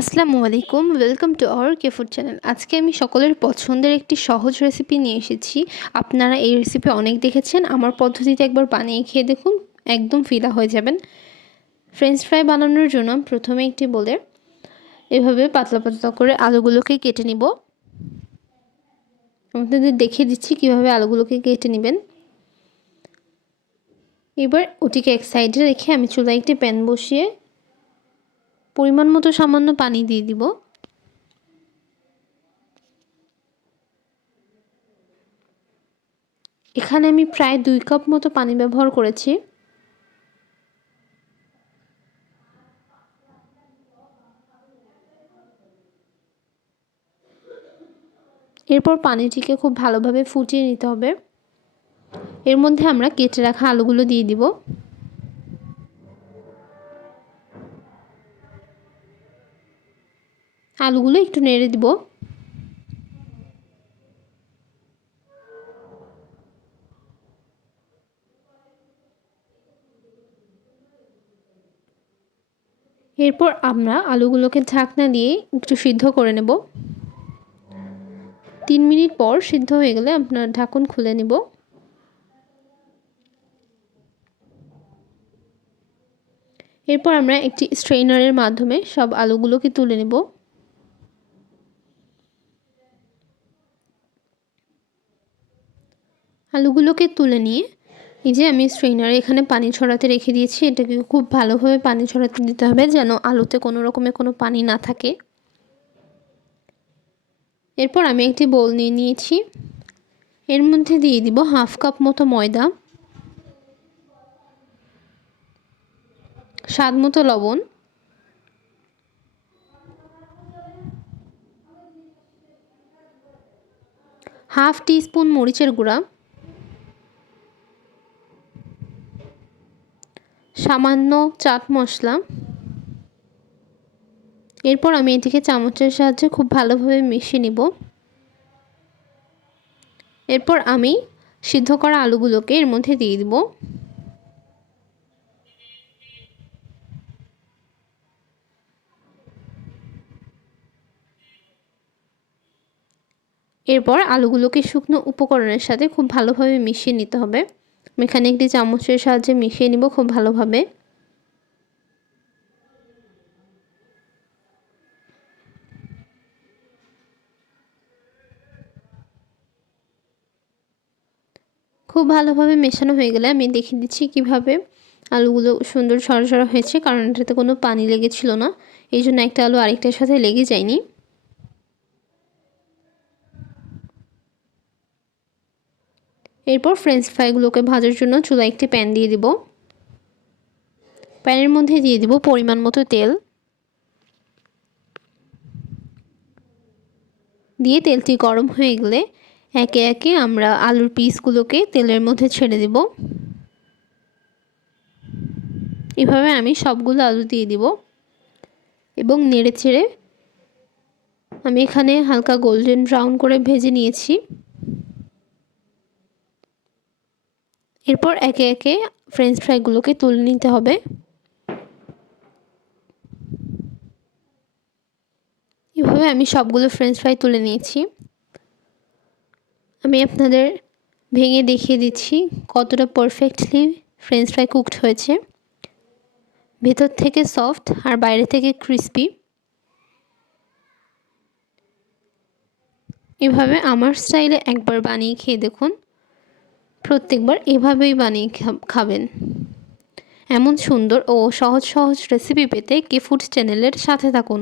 আসসালামু আলাইকুম welcome to our K food channel আজকে আমি সকলের পছন্দের একটি সহজ রেসিপি নিয়ে এসেছি। আপনারা এই রেসিপি অনেক দেখেছেন, আমার পদ্ধতিতে একবার বানিয়ে খেয়ে দেখুন, একদম ফিদা হয়ে যাবেন। ফ্রেঞ্চ ফ্রাই বানানোর জন্য প্রথমে একটি বলে এভাবে পাতলা পাতলা করে আলুগুলোকে কেটে নিব। আপনাদের দেখিয়ে দিচ্ছি কীভাবে আলুগুলোকে কেটে নেবেন। এবার ওটিকে এক সাইডে রেখে আমি চুলায় একটি প্যান বসিয়ে পরিমাণ মতো সামান্য পানি দিয়ে দিব। এখানে আমি প্রায় দুই কাপ মতো পানি ব্যবহার করেছি। এরপর পানিটিকে খুব ভালোভাবে ফুটিয়ে নিতে হবে। এর মধ্যে আমরা কেটে রাখা আলুগুলো দিয়ে দিব। আলুগুলো একটু নেড়ে দিব। এরপর আমরা আলুগুলোকে ঢাকনা দিয়ে একটু সিদ্ধ করে নেব। তিন মিনিট পর সিদ্ধ হয়ে গেলে আপনার ঢাকন খুলে নেব। এরপর আমরা একটি স্ট্রেনারের মাধ্যমে সব আলুগুলোকে তুলে নেব। আলুগুলোকে তুলে নিয়ে এই যে আমি স্ট্রেনারে এখানে পানি ছড়াতে রেখে দিয়েছি। এটাকে খুব ভালোভাবে পানি ছড়াতে দিতে হবে যেন আলুতে কোনো রকমের কোনো পানি না থাকে। এরপর আমি একটি বোল নিয়ে নিয়েছি। এর মধ্যে দিয়ে দিব হাফ কাপ মতো ময়দা। স্বাদ মতো লবণ। হাফ টিস্পুন মরিচের গুঁড়া। সামান্য চাট মশলা। এরপর আমি এটিকে চামচের সাহায্যে খুব ভালোভাবে মিশিয়ে নিব। এরপর আমি সিদ্ধ করা আলুগুলোকে এর মধ্যে দিয়ে দিব। এরপর আলুগুলোকে শুকনো উপকরণের সাথে খুব ভালোভাবে মিশিয়ে নিতে হবে। এখানে একটি চামচের সাহায্যে মিশিয়ে নিব খুব ভালোভাবে। খুব ভালোভাবে মেশানো হয়ে গেলে আমি দেখিয়ে দিচ্ছি কীভাবে আলুগুলো সুন্দর সরা হয়েছে, কারণ এটাতে কোনো পানি লেগেছিল না। এই জন্য একটা আলু আরেকটার সাথে লেগে যায়নি। এরপর ফ্রেঞ্চ ফ্রাইগুলোকে ভাজার জন্য চুলা একটি প্যান দিয়ে দিব। প্যানের মধ্যে দিয়ে দিব পরিমাণ মতো তেল। দিয়ে তেলটি গরম হয়ে গেলে একে একে আমরা আলুর পিসগুলোকে তেলের মধ্যে ছেড়ে দেব। এভাবে আমি সবগুলো আলু দিয়ে দিব এবং নেড়ে ছেড়ে আমি এখানে হালকা গোল্ডেন ব্রাউন করে ভেজে নিয়েছি। এরপর একে একে ফ্রেঞ্চ ফ্রাইগুলোকে তুলে নিতে হবে। এভাবে আমি সবগুলো ফ্রেঞ্চ ফ্রাই তুলে নিয়েছি। আমি আপনাদের ভেঙে দেখিয়ে দিচ্ছি কতটা পারফেক্টলি ফ্রেঞ্চ ফ্রাই কুকড হয়েছে। ভেতর থেকে সফট আর বাইরে থেকে ক্রিস্পি এভাবে আমার স্টাইলে একবার বানিয়ে খেয়ে দেখুন। প্রত্যেকবার এভাবেই বানিয়ে খাবেন। এমন সুন্দর ও সহজ সহজ রেসিপি পেতে কে ফুড চ্যানেলের সাথে থাকুন।